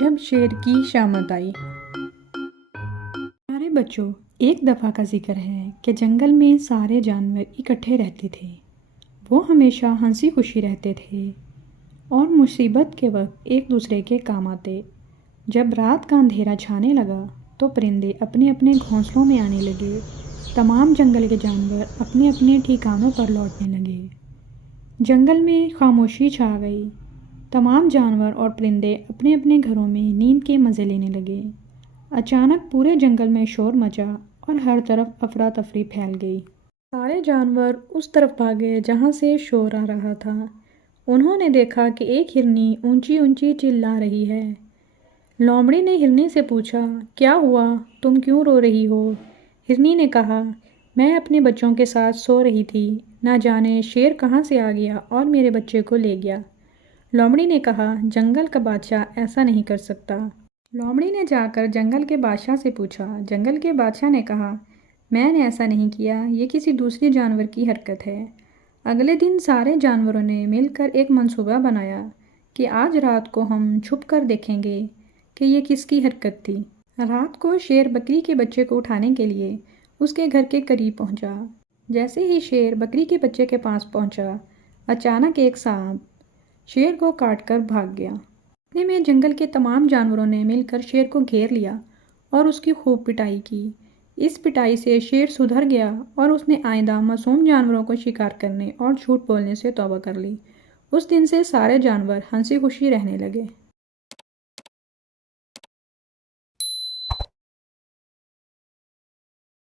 جب شیر کی شامت آئی۔ پیارے بچوں، ایک دفعہ کا ذکر ہے کہ جنگل میں سارے جانور اکٹھے رہتے تھے۔ وہ ہمیشہ ہنسی خوشی رہتے تھے اور مصیبت کے وقت ایک دوسرے کے کام آتے۔ جب رات کا اندھیرا چھانے لگا تو پرندے اپنے اپنے گھونسلوں میں آنے لگے۔ تمام جنگل کے جانور اپنے اپنے ٹھکانوں پر لوٹنے لگے۔ جنگل میں خاموشی چھا گئی۔ تمام جانور اور پرندے اپنے اپنے گھروں میں نیند کے مزے لینے لگے۔ اچانک پورے جنگل میں شور مچا اور ہر طرف افراتفری پھیل گئی۔ سارے جانور اس طرف بھاگے جہاں سے شور آ رہا تھا۔ انہوں نے دیکھا کہ ایک ہرنی اونچی اونچی چلا رہی ہے۔ لومڑی نے ہرنی سے پوچھا، کیا ہوا؟ تم کیوں رو رہی ہو؟ ہرنی نے کہا، میں اپنے بچوں کے ساتھ سو رہی تھی، نہ جانے شیر کہاں سے آ گیا اور میرے بچے کو لے گیا۔ لومڑی نے کہا، جنگل کا بادشاہ ایسا نہیں کر سکتا۔ لومڑی نے جا کر جنگل کے بادشاہ سے پوچھا۔ جنگل کے بادشاہ نے کہا، میں نے ایسا نہیں کیا، یہ کسی دوسرے جانور کی حرکت ہے۔ اگلے دن سارے جانوروں نے مل کر ایک منصوبہ بنایا کہ آج رات کو ہم چھپ کر دیکھیں گے کہ یہ کس کی حرکت تھی۔ رات کو شیر بکری کے بچے کو اٹھانے کے لیے اس کے گھر کے قریب پہنچا۔ جیسے ہی شیر بکری کے بچے کے پاس پہنچا، اچانک ایک سانپ شیر کو کاٹ کر بھاگ گیا۔ اتنے میں جنگل کے تمام جانوروں نے مل کر شیر کو گھیر لیا اور اس کی خوب پٹائی کی۔ اس پٹائی سے شیر سدھر گیا اور اس نے آئندہ معصوم جانوروں کو شکار کرنے اور جھوٹ بولنے سے توبہ کر لی۔ اس دن سے سارے جانور ہنسی خوشی رہنے لگے۔